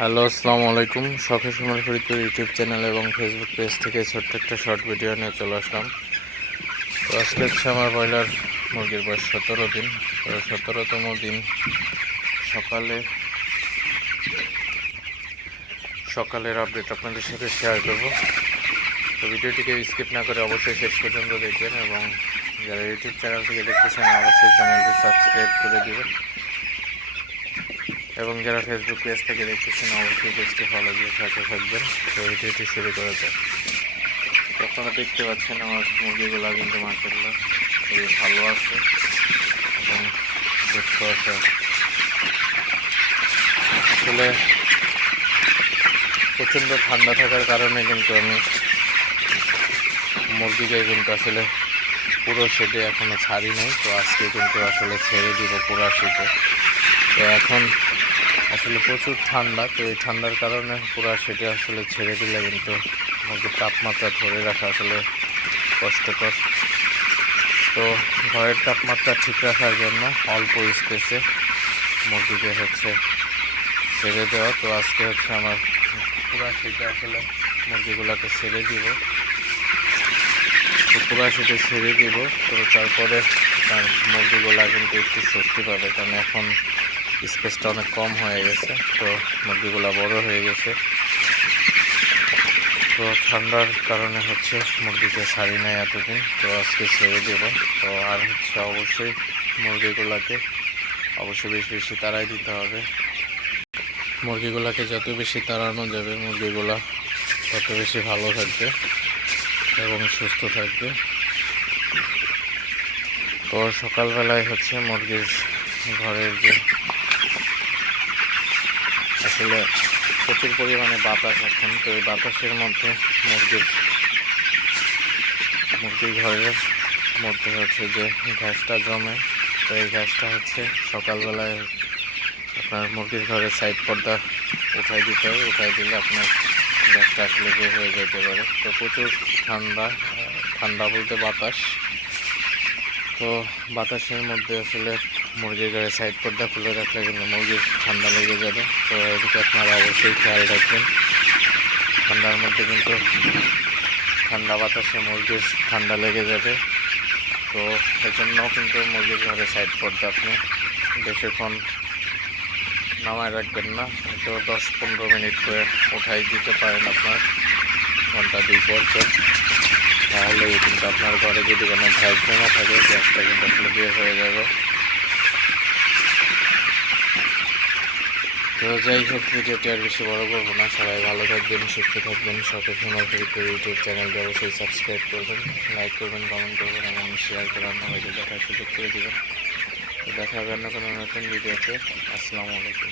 Hello, আসসালামু আলাইকুম। শখে সময় ফরিদপুর ইউটিউব চ্যানেল এবং ফেসবুক পেজ থেকে ছোট্ট একটা শর্ট ভিডিও নিয়ে চলে আসলাম। তো আজকে হচ্ছে আমার ব্রয়লার মুরগির বয়স সতেরো দিন। সতেরোতম দিন সকালে, সকালের আপডেট আপনাদের সাথে শেয়ার করব। তো ভিডিওটিকে স্কিপ না করে অবশ্যই শেষ পর্যন্ত দেখবেন এবং যারা ইউটিউব চ্যানেল থেকে দেখতেছেন, অবশ্যই চ্যানেলটি সাবস্ক্রাইব করে দেবেন। এবং যারা ফেসবুক পেজ থেকে দেখতেছেন, অবশ্যই পেজটি ফলো দিয়ে সাথে থাকবেন। ভিডিওটি শুরু করা তো আপনারা দেখতে পাচ্ছেন আমার মুরগিগুলো কিন্তু মাসাল্লাহ খুবই ভালো আছে এবং সুস্থ আছে। আসলে প্রচণ্ড ঠান্ডা থাকার কারণে কিন্তু আমি মুরগিকে কিন্তু আসলে পুরো শেডে এখনও ছাড়ি নাই। তো আজকে কিন্তু আসলে ছেড়ে দিব পুরো শেডে। তো এখন আসলে প্রচুর ঠান্ডা, তো এই ঠান্ডার কারণে পুরো সেটা আসলে ছেড়ে দিলে কিন্তু মুরগির তাপমাত্রা ধরে রাখা আসলে কষ্টকর। তো ঘরের তাপমাত্রা ঠিক রাখার জন্য অল্প স্পেসে মুরগিকে হচ্ছে ছেড়ে দেওয়া। তো আজকে হচ্ছে আমার পুরা সেটা আসলে মুরগিগুলোকে ছেড়ে দিব। তো পুরা সেটা ছেড়ে দিব। তো তারপরে তার মুরগিগুলা কিন্তু একটু স্বস্তি পাবে। কারণ এখন স্পেসটা অনেক কম হয়ে গেছে, তো মুরগিগুলো বড় হয়ে গেছে। তো ঠান্ডার কারণে হচ্ছে মুরগিকে ছাড়ি নাই এতদিন, তো আজকে ছেড়ে দেব। তো আর হচ্ছে অবশ্যই মুরগিগুলোকে অবশ্যই বেশি বেশি তাড়াই দিতে হবে। মুরগিগুলোকে যত বেশি তাড়ানো যাবে, মুরগিগুলা তত বেশি ভালো থাকবে এবং সুস্থ থাকবে। তো সকালবেলায় হচ্ছে মুরগির ঘরের যে আসলে প্রচুর পরিমাণে বাতাস এখন, তো এই বাতাসের মধ্যে মুরগির মুরগির ঘরের মধ্যে হচ্ছে যে গ্যাসটা জমে। তো এই গ্যাসটা হচ্ছে সকালবেলায় আপনার মুরগির ঘরের সাইড পর্দা উঠাই দিতে হবে। উঠাই দিলে আপনার গ্যাসটা আসলে বের হয়ে যেতে পারে। তো প্রচুর ঠান্ডা ঠান্ডা বলতে বাতাস। তো বাতাসের মধ্যে আসলে মুরগির গায়ে সাইড পর্দা খুলে রাখলে কিন্তু মুরগির ঠান্ডা লেগে যাবে। তো এদিকে আপনারা অবশ্যই খেয়াল রাখবেন। ঠান্ডার মধ্যে কিন্তু ঠান্ডা বাতাসে মুরগির ঠান্ডা লেগে যাবে। তো এজন্য কিন্তু মুরগির ঘরে সাইড পর্দা আপনি বেশিক্ষণ নামায় রাখবেন না। তো দশ পনেরো মিনিট করে উঠাই দিতে পারেন আপনার। ঘণ্টা দুই পর পর। তাহলে কিন্তু আপনার ঘরে যদি কোনো গ্যাস জমা থাকে, গ্যাসটা কিন্তু আসলে বের হয়ে যাবে। তো যাই হোক, ভিডিওটি আর বেশি বড় করব না। সবাই ভালো থাকবেন, সুস্থ থাকবেন। সকল সময় ফেরিতে ইউটিউব চ্যানেলটি অবশ্যই সাবস্ক্রাইব করবেন, লাইক করবেন, কমেন্ট করবেন এবং শেয়ার করে অন্য অন্যভাবে দেখার সুযোগ করে দেবেন। দেখা হবে অন্য কোনো নতুন ভিডিওতে। আসসালামু আলাইকুম।